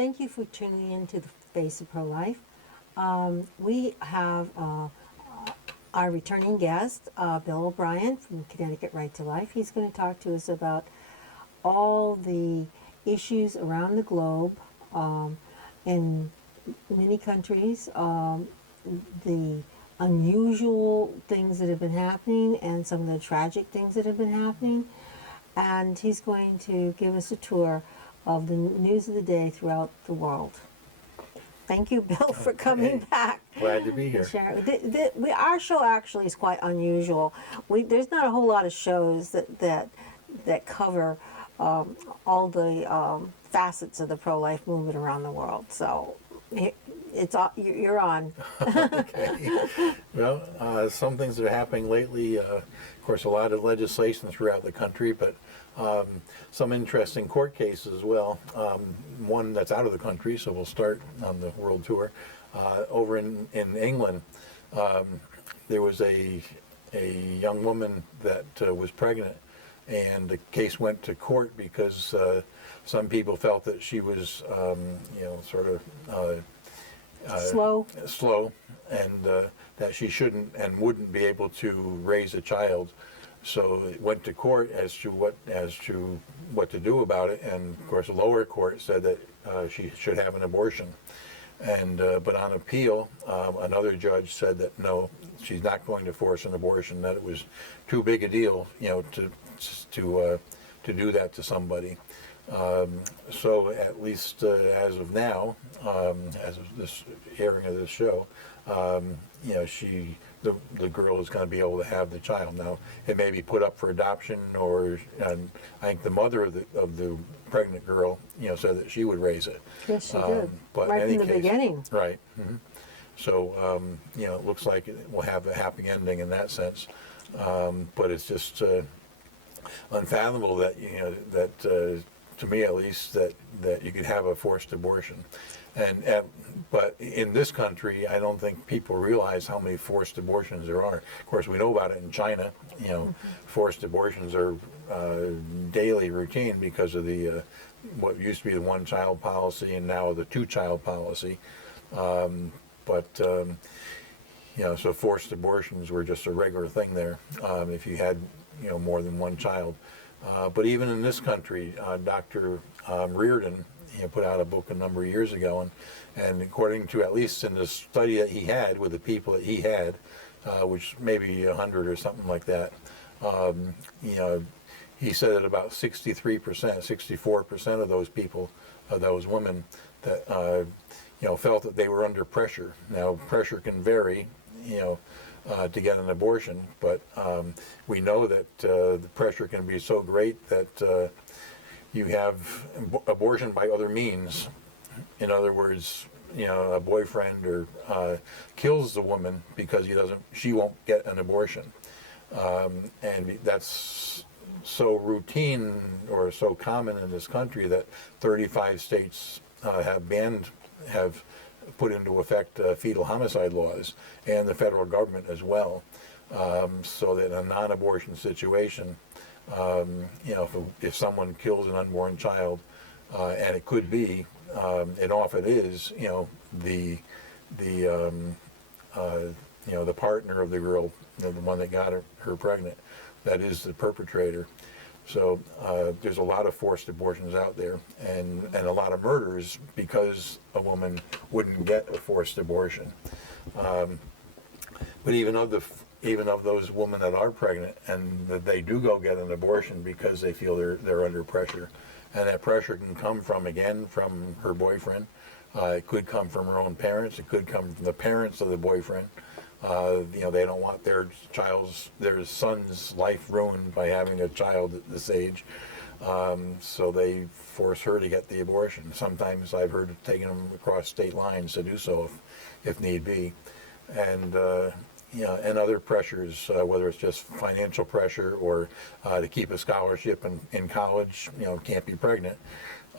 thank you for tuning into the Face of Pro-Life. We have our returning guest, Bill O'Brien from Connecticut Right to Life. He's going to talk to us about all the issues around the globe in many countries, the unusual things that have been happening and some of the tragic things that have been happening. And he's going to give us a tour of the news of the day throughout the world. Thank you, Bill, for coming back. Glad to be here. Our show actually is quite unusual. There's not a whole lot of shows that cover all the facets of the pro-life movement around the world. So you're on. Okay. Well, some things that are happening lately, of course, a lot of legislation throughout the country, but some interesting court cases as well. One that's out of the country, so we'll start on the world tour. Over in England, there was a young woman that was pregnant, and the case went to court because some people felt that she was, sort of slow, and that she shouldn't and wouldn't be able to raise a child. So it went to court as to what to do about it, and of course the lower court said that she should have an abortion. And but on appeal, another judge said that no, she's not going to force an abortion. That it was too big a deal, to do that to somebody. So at least as of now, as of this airing of this show, the girl is going to be able to have the child. Now it may be put up for adoption, and I think the mother of the pregnant girl, said that she would raise it. Yes, she did. But right in from the beginning. Right. Mm-hmm. So it looks like it will have a happy ending in that sense. But it's just unfathomable that to me at least, that you could have a forced abortion. But in this country, I don't think people realize how many forced abortions there are. Of course, we know about it in China. Forced abortions are daily routine because of the what used to be the one-child policy and now the two-child policy. So forced abortions were just a regular thing there if you had more than one child. But even in this country, Dr. Reardon put out a book a number of years ago, and according to, at least in the study that he had with the people that he had, which maybe 100 or something like that, he said that about 63%, 64% of those people, those women, that felt that they were under pressure. Now, pressure can vary, to get an abortion, but we know that the pressure can be so great that you have abortion by other means. In other words, a boyfriend or kills the woman because she won't get an abortion, and that's so routine or so common in this country that 35 states have put into effect fetal homicide laws, and the federal government as well, so that in a non-abortion situation, if someone kills an unborn child, and it could be, and often is, the partner of the girl, the one that got her pregnant, that is the perpetrator. So there's a lot of forced abortions out there, and a lot of murders because a woman wouldn't get a forced abortion. But even of those women that are pregnant and that they do go get an abortion because they feel they're under pressure, and that pressure can come from her boyfriend. It could come from her own parents. It could come from the parents of the boyfriend. They don't want their son's life ruined by having a child at this age, so they force her to get the abortion. Sometimes I've heard of taking them across state lines to do so if need be, and other pressures, whether it's just financial pressure or to keep a scholarship in college. Can't be pregnant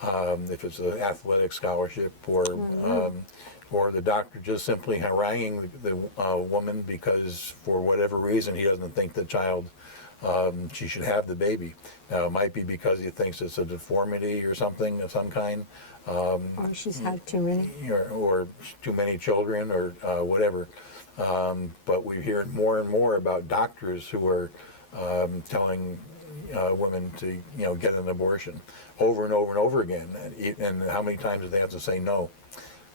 if it's an athletic scholarship, or the doctor just simply haranguing the woman because for whatever reason he doesn't think the child she should have the baby. Now, it might be because he thinks it's a deformity or something of some kind, Or she's had too many. or too many children, or whatever. But we hear more and more about doctors who are telling women to, get an abortion over and over and over again. And how many times do they have to say no?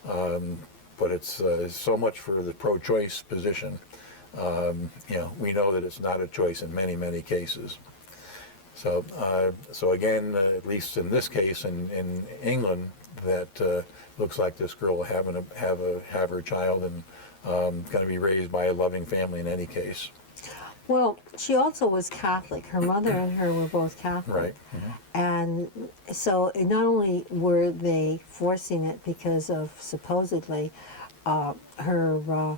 But it's so much for the pro-choice position. We know that it's not a choice in many, many cases. So, so again, at least in this case in England, that looks like this girl will have her child and going to be raised by a loving family in any case. Well, she also was Catholic. Her mother and her were both Catholic. Right. And so not only were they forcing it because of supposedly her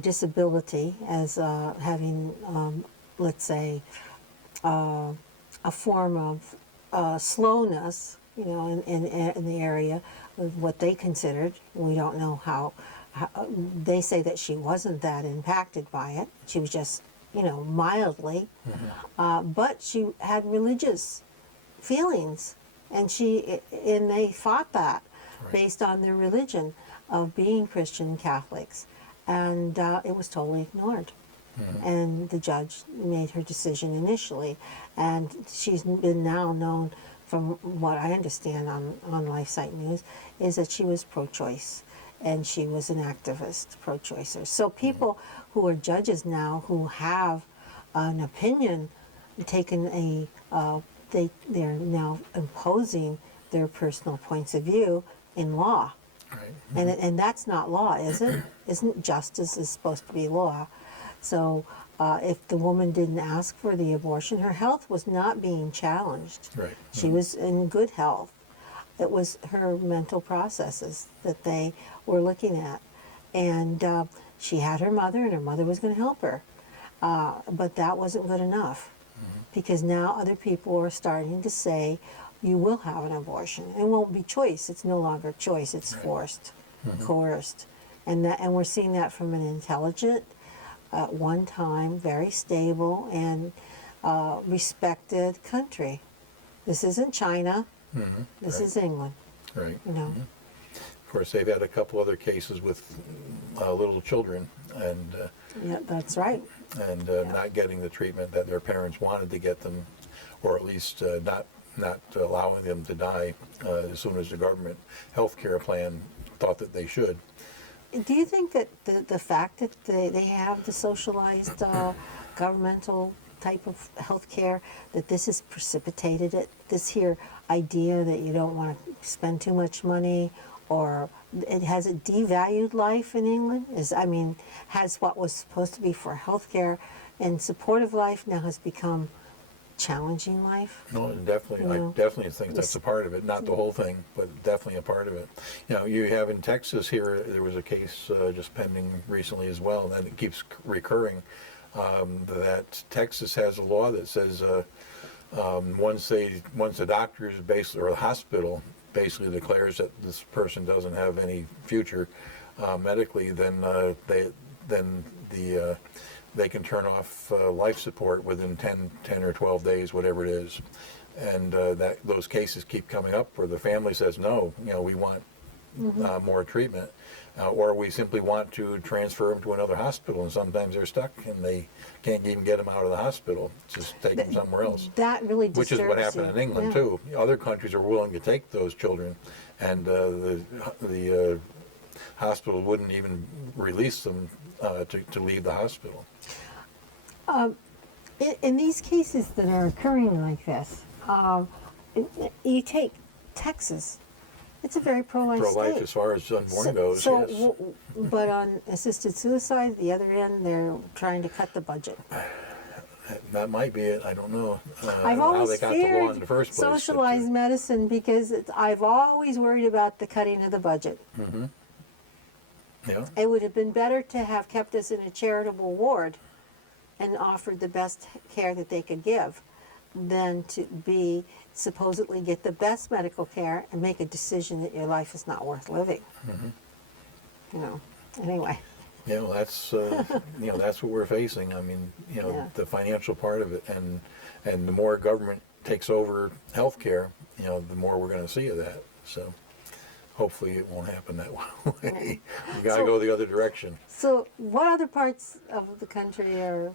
disability as having, let's say, a form of slowness, in the area of what they considered. We don't know how. They say that she wasn't that impacted by it. She was just, mildly. But she had religious feelings, and they fought that based on their religion of being Christian Catholics, and it was totally ignored. And the judge made her decision initially, and she's been now known, from what I understand on LifeSite News, is that she was pro-choice, and she was an activist pro-choicer. So people who are judges now, who have an opinion, they're now imposing their personal points of view in law. Right. And that's not law, is it? Isn't justice is supposed to be law? So if the woman didn't ask for the abortion, her health was not being challenged. Right. She was in good health. It was her mental processes that they were looking at. And she had her mother, and her mother was going to help her. But that wasn't good enough, because now other people are starting to say, you will have an abortion. It won't be choice. It's no longer choice. It's forced, coerced. And we're seeing that from an intelligent, at one time very stable and respected country. This isn't China. This is England. Right. Of course, they've had a couple other cases with little children, and yeah, that's right. And not getting the treatment that their parents wanted to get them, or at least not allowing them to die as soon as the government health care plan thought that they should. Do you think that the fact that they have the socialized governmental type of health care, that this has precipitated it, this here idea that you don't want to spend too much money, or has it devalued life in England? Has what was supposed to be for health care and supportive life now has become challenging life? No, definitely. I definitely think that's a part of it. Not the whole thing, but definitely a part of it. You have in Texas here, there was a case just pending recently as well, and it keeps recurring, that Texas has a law that says once the doctors basically, or the hospital basically declares that this person doesn't have any future medically, then they can turn off life support within 10 or 12 days, whatever it is. And those cases keep coming up where the family says, no, we want more treatment. Or we simply want to transfer them to another hospital, and sometimes they're stuck and they can't even get them out of the hospital. Just take them somewhere else. That really disturbs Which is what happened in England, too. Other countries are willing to take those children, and the hospital wouldn't even release them to leave the hospital. In these cases that are occurring like this, you take Texas. It's a very pro-life state. Pro-life as far as unborn goes, yes. But on assisted suicide, the other end, they're trying to cut the budget. That might be it. I don't know I've how always they got the law in feared the first place. socialized medicine because I've always worried about the cutting of the budget. Yeah. It would have been better to have kept us in a charitable ward and offered the best care that they could give than to supposedly get the best medical care and make a decision that your life is not worth living. Anyway. That's that's what we're facing. I mean, Yeah. the financial part of it, and the more government takes over healthcare, the more we're going to see of that. So hopefully it won't happen that way. We got to So- go the other direction. So, what other parts of the country are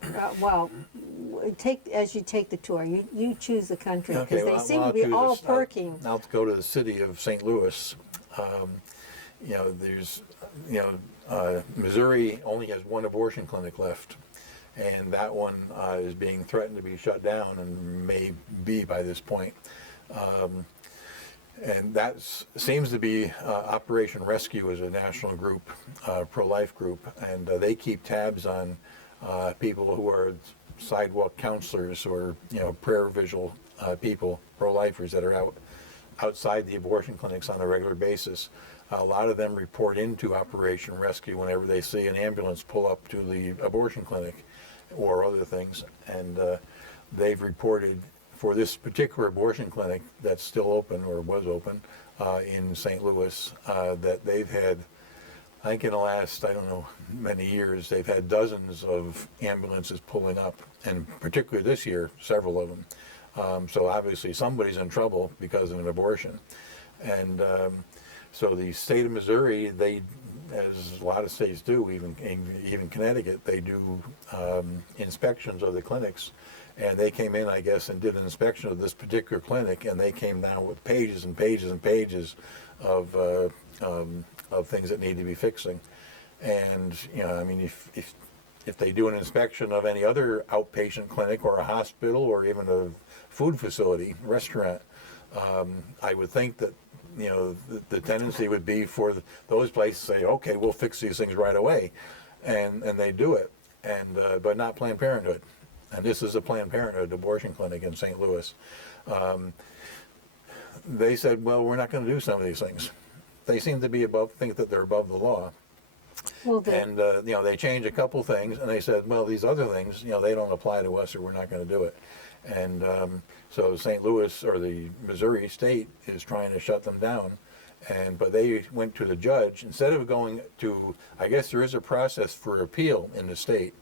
as you take the tour? You choose the country because they well, seem I'll to be choose all this. perking. I'll go to the city of St. Louis. There's, Missouri only has one abortion clinic left, and that one is being threatened to be shut down, and may be by this point. And that seems to be Operation Rescue is a national group, pro-life group, and they keep tabs on people who are sidewalk counselors or prayer visual people, pro-lifers that are outside the abortion clinics on a regular basis. A lot of them report into Operation Rescue whenever they see an ambulance pull up to the abortion clinic or other things, and they've reported for this particular abortion clinic that's still open or was open in St. Louis, that they've had, I think in the last, I don't know, many years, they've had dozens of ambulances pulling up, and particularly this year, several of them. So obviously somebody's in trouble because of an abortion. And so the state of Missouri, they, as a lot of states do, even Connecticut, they do inspections of the clinics. And they came in, I guess, and did an inspection of this particular clinic, and they came down with pages and pages and pages of things that need to be fixing. And I mean, if they do an inspection of any other outpatient clinic or a hospital or even a food facility, restaurant, I would think that the tendency would be for those places to say, okay, we'll fix these things right away, and they do it, and but not Planned Parenthood. And this is a Planned Parenthood abortion clinic in St. Louis. They said, well, we're not going to do some of these things. They seem to be think that they're above the law. Well, And, they changed a couple things, and they said, well, these other things, they don't apply to us, or we're not going to do it. And so St. Louis, or the Missouri state, is trying to shut them down. But they went to the judge. Instead of going to, I guess there is a process for appeal in the state.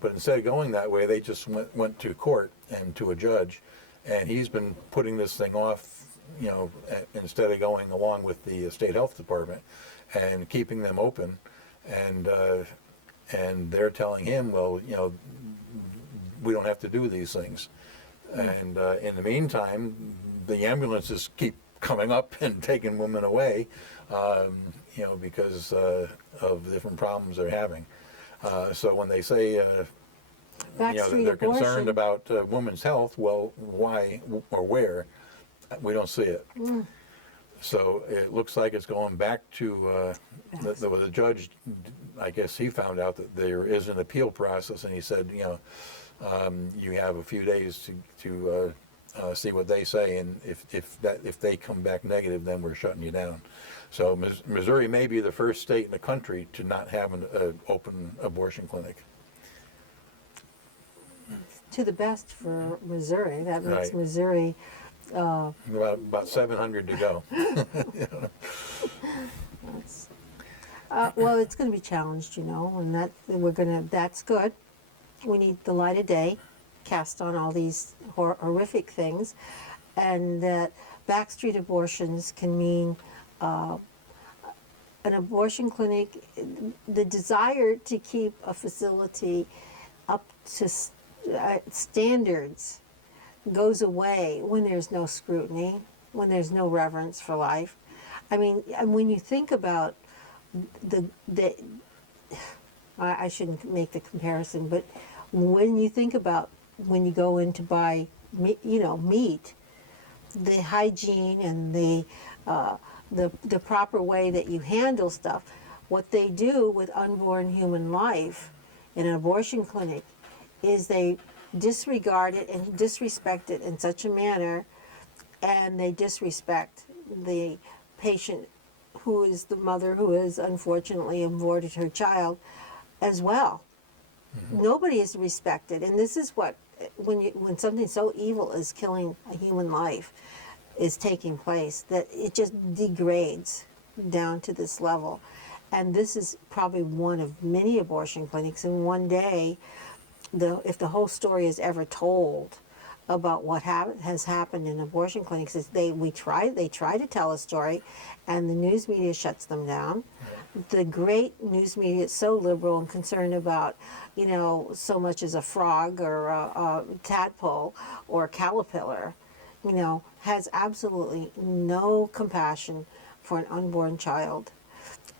But instead of going that way, they just went to court and to a judge, and he's been putting this thing off, instead of going along with the state health department and keeping them open, and they're telling him, well, we don't have to do these things. And in the meantime, the ambulances keep coming up and taking women away, because of the different problems they're having. So when they say, backstreet they're abortion. concerned about women's health, well, why or where? We don't see it. So it looks like it's going back to the judge. I guess he found out that there is an appeal process, and he said, you have a few days to see what they say, and if they come back negative, then we're shutting you down. So Missouri may be the first state in the country to not have an open abortion clinic. To the best for Missouri. That makes Right. Missouri. About 700 to go. Well, it's going to be challenged, and that's good. We need the light of day cast on all these horrific things, and that backstreet abortions can mean an abortion clinic. The desire to keep a facility up to standards goes away when there's no scrutiny, when there's no reverence for life. I mean, and when you think about I shouldn't make the comparison, but when you think about when you go in to buy meat, the hygiene and the proper way that you handle stuff, what they do with unborn human life in an abortion clinic is they disregard it and disrespect it in such a manner, and they disrespect the patient who is the mother who has unfortunately aborted her child as well. Mm-hmm. Nobody is respected, and this is what, when something so evil as killing a human life is taking place, that it just degrades down to this level. and this is probably one of many abortion clinics, and one day, if the whole story is ever told about what has happened in abortion clinics, is they try to tell a story, and the news media shuts them down. The great news media is so liberal and concerned about, so much as a frog or a tadpole or a caterpillar, has absolutely no compassion for an unborn child,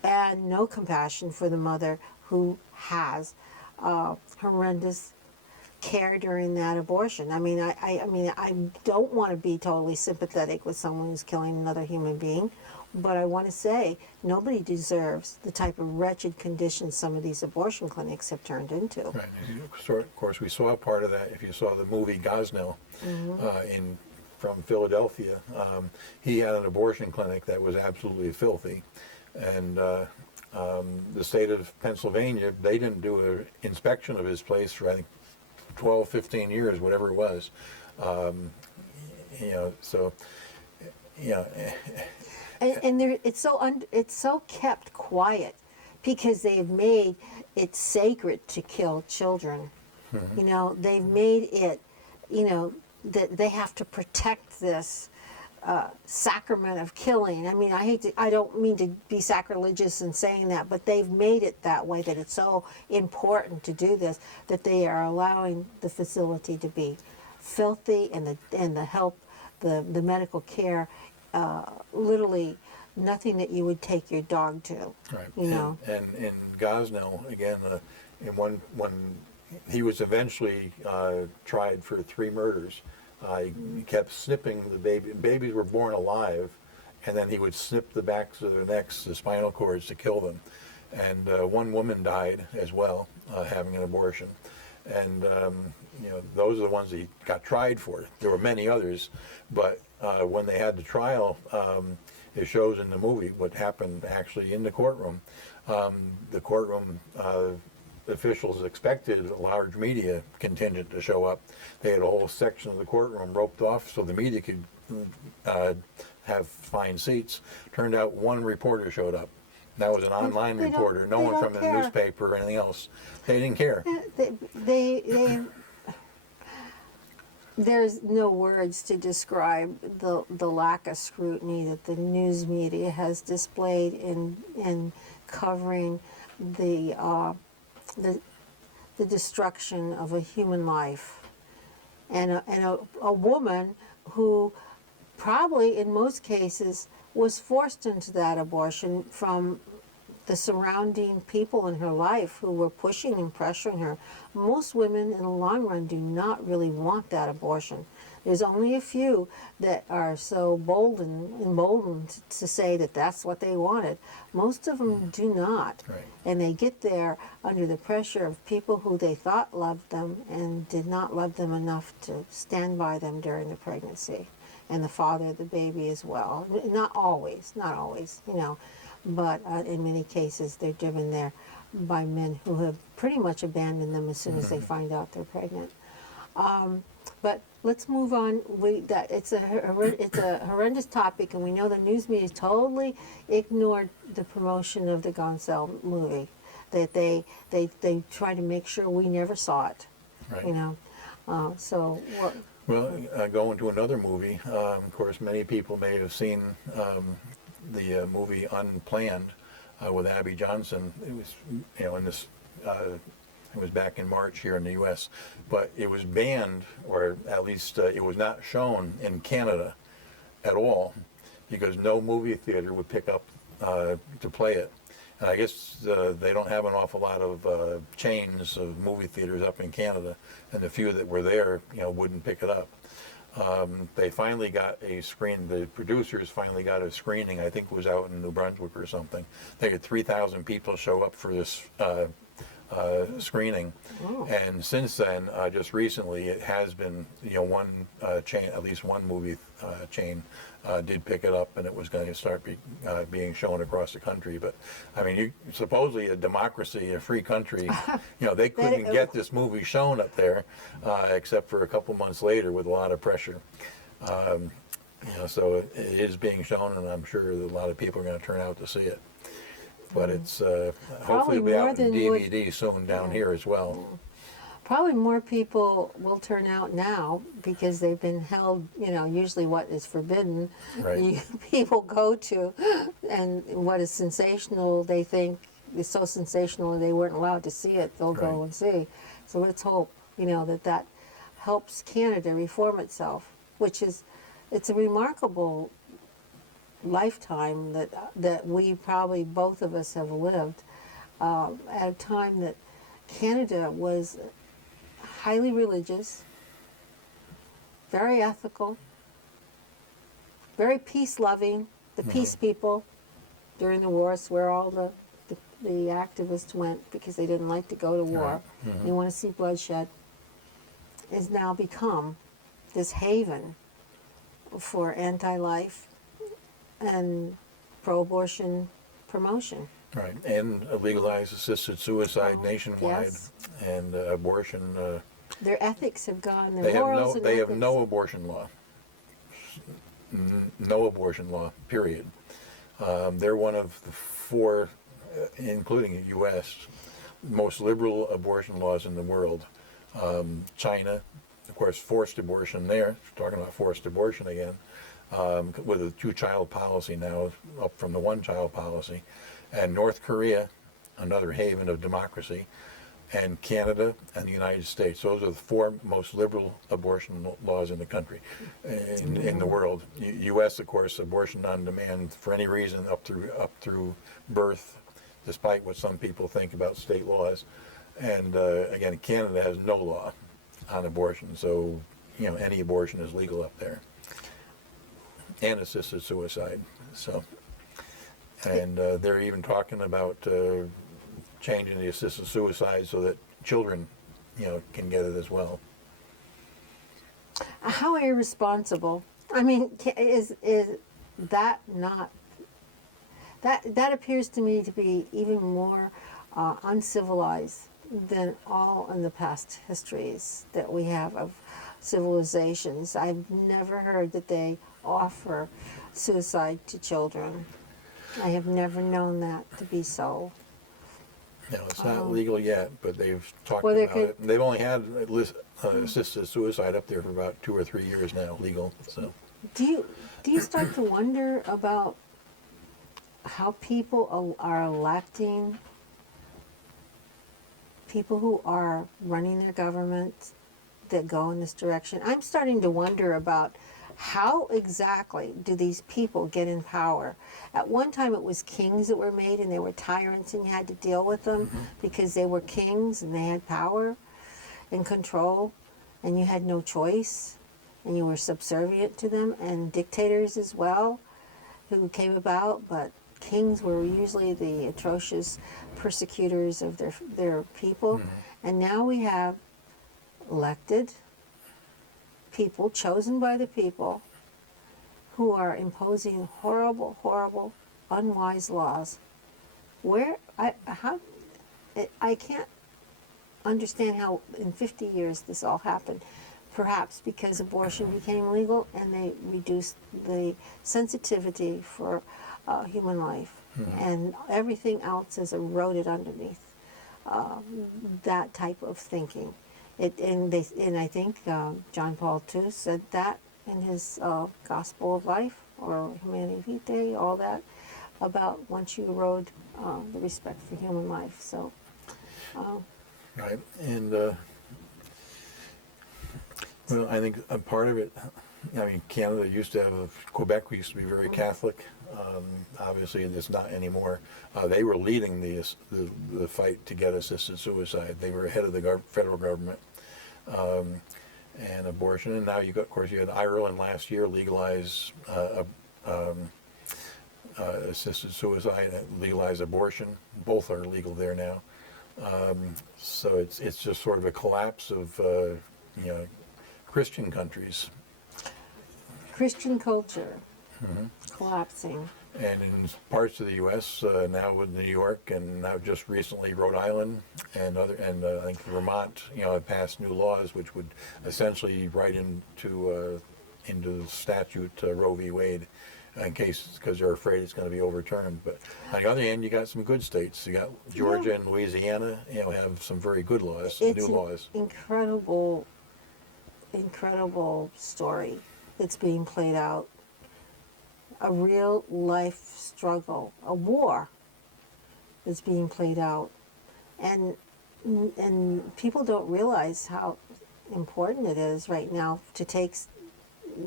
and no compassion for the mother who has horrendous care during that abortion. I mean, I don't want to be totally sympathetic with someone who's killing another human being, but I want to say nobody deserves the type of wretched conditions some of these abortion clinics have turned into. Right. So, of course, we saw part of that if you saw the movie Gosnell from Philadelphia. He had an abortion clinic that was absolutely filthy, and the state of Pennsylvania, they didn't do an inspection of his place for, I think, 12, 15 years, whatever it was. So, And it's so kept quiet because they've made it sacred to kill children. They've made it, that they have to protect this sacrament of killing. I mean, I don't mean to be sacrilegious in saying that, but they've made it that way, that it's so important to do this, that they are allowing the facility to be filthy, and the help, the medical care, literally nothing that you would take your dog to. right. And in Gosnell, again, when he was eventually tried for 3 murders. He kept snipping the baby. Babies were born alive, and then he would snip the backs of their necks, the spinal cords, to kill them. And one woman died as well, having an abortion. And those are the ones he got tried for. There were many others, but when they had the trial, it shows in the movie what happened actually in the courtroom. The courtroom officials expected a large media contingent to show up. They had a whole section of the courtroom roped off so the media could have fine seats. Turned out one reporter showed up. That was an online reporter, no one from a newspaper or anything else. They didn't care. There's no words to describe the lack of scrutiny that the news media has displayed in covering the destruction of a human life, and a woman who probably in most cases was forced into that abortion from the surrounding people in her life who were pushing and pressuring her. Most women in the long run do not really want that abortion. There's only a few that are so emboldened to say that that's what they wanted. Most of them do not. Right. And they get there under the pressure of people who they thought loved them and did not love them enough to stand by them during the pregnancy, and the father of the baby as well. Not always, but in many cases they're driven there by men who have pretty much abandoned them as soon as they find out they're pregnant. But let's move on. It's a horrendous topic, and we know the news media totally ignored the promotion of the Gosnell movie. That they try to make sure we never saw it. Right. So what? Well, going to another movie. Of course, many people may have seen the movie Unplanned with Abby Johnson. It was, in this. It was back in March here in the U.S., but it was banned, or at least it was not shown in Canada at all, because no movie theater would pick up to play it. And I guess they don't have an awful lot of chains of movie theaters up in Canada, and the few that were there, wouldn't pick it up. They finally got a screen. The producers finally got a screening. I think it was out in New Brunswick or something. They had 3,000 people show up for this screening. Oh. And since then, just recently, it has been, one chain, at least one movie chain did pick it up, and it was going to start being shown across the country. But I mean, supposedly a democracy, a free country, they couldn't get this movie shown up there, except for a couple months later with a lot of pressure. So it is being shown, and I'm sure that a lot of people are going to turn out to see it. but it's hopefully Probably it'll be more out in than would- DVD soon down here as well. Probably more people will turn out now because they've been held, usually what is forbidden, Right. people go to, and what is sensational, they think is so sensational they weren't allowed to see it, they'll go Right. and see. So let's hope, that helps Canada reform itself, which is, it's a remarkable lifetime that we probably, both of us, have lived at a time that Canada was highly religious, very ethical, very peace-loving, the peace people during the wars where all the activists went because they didn't like to go to war. Right. They want to see bloodshed, has now become this haven for anti-life and pro-abortion promotion. Right, and legalize assisted suicide Oh, nationwide, yes. and abortion. Their ethics have gone, their They have morals no. and They have ethics. no abortion law. No abortion law. Period. They're one of the four, including the U.S., most liberal abortion laws in the world. China, of course, forced abortion there. Talking about forced abortion again, with a two-child policy now, up from the one-child policy. And North Korea, another haven of democracy, and Canada and the United States. Those are the four most liberal abortion laws in the country, in the world. U.S., of course, abortion on demand for any reason up through birth, despite what some people think about state laws. And again, Canada has no law on abortion, so any abortion is legal up there, and assisted suicide. So. And they're even talking about changing the assisted suicide so that children, can get it as well. How irresponsible. I mean, is that not... That appears to me to be even more uncivilized than all in the past histories that we have of civilizations. I've never heard that they offer suicide to children. I have never known that to be so. It's not legal yet, but they've talked Well, there about it. They've only had assisted suicide up there for about 2 or 3 years now, legal. So Do you start to wonder about how people are electing people who are running their government that go in this direction? I'm starting to wonder about how exactly do these people get in power? At one time it was kings that were made and they were tyrants and you had to deal with them because they were kings and they had power and control and you had no choice and you were subservient to them, and dictators as well who came about, but kings were usually the atrocious persecutors of their people. And now we have elected people chosen by the people who are imposing horrible, horrible, unwise laws. I can't understand how in 50 years this all happened. Perhaps because abortion became legal and they reduced the sensitivity for human life, and everything else is eroded underneath that type of thinking. And I think John Paul II said that in his Gospel of Life or Humanae Vitae, all that, about once you erode the respect for human life. So, right, and well, I think a part of it. I mean, Canada used to have Quebec used to be very Catholic. Obviously, it's not anymore. They were leading the fight to get assisted suicide. They were ahead of the federal government. And abortion, and now of course you had Ireland last year legalize assisted suicide and legalize abortion. Both are legal there now. So it's just sort of a collapse of Christian countries. Christian culture collapsing. And in parts of the U.S. Now with New York, and now just recently Rhode Island and I think Vermont, have passed new laws which would essentially write into the statute Roe v. Wade, in case, because they're afraid it's going to be overturned. But on the other hand, you got some good states. You got Georgia and Louisiana, have some very good laws, It's new an laws. incredible story that's being played out. A real life struggle, a war that's being played out. And people don't realize how important it is right now to take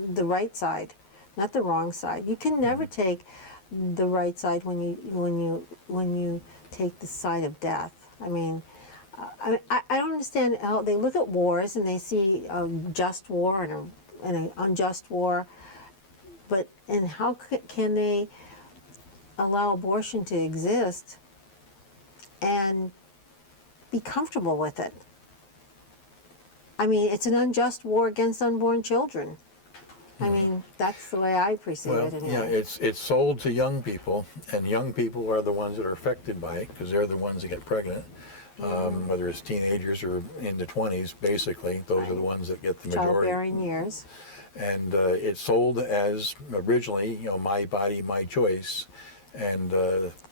the right side, not the wrong side. You can never take the right side when you take the side of death. I mean, I don't understand how they look at wars and they see a just war and an unjust war, and how can they allow abortion to exist and be comfortable with it? I mean, it's an unjust war against unborn children. I mean, that's the way I perceive Well, it anyway. it's sold to young people, and young people are the ones that are affected by it because they're the ones that get pregnant. Whether it's teenagers or into 20s, basically, those are the ones that get the majority. Childbearing years. And it's sold as originally, my body, my choice. And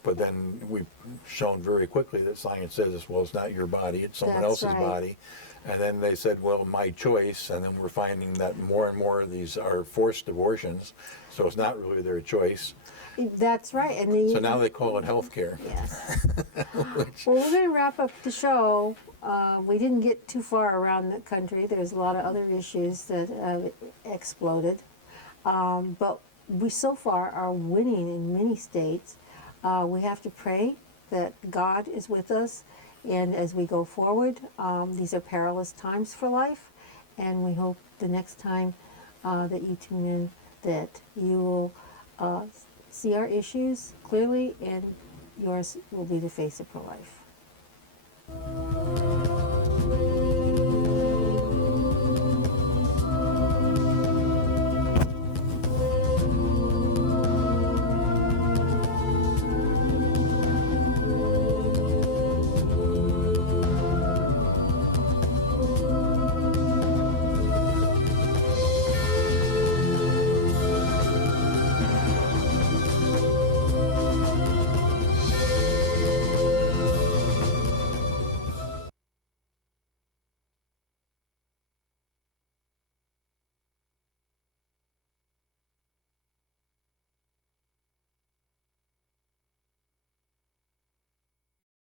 but then we've shown very quickly that science says, well, it's not your body, it's someone That's else's right. body. And then they said, well, my choice. And then we're finding that more and more of these are forced abortions. So it's not really their choice. That's right. So now they call it health care. Yes. Well, we're going to wrap up the show. We didn't get too far around the country. There's a lot of other issues that exploded. But we so far are winning in many states. We have to pray that God is with us. And as we go forward, these are perilous times for life. And we hope the next time that you tune in that you will see our issues clearly, and yours will be the face of pro-life.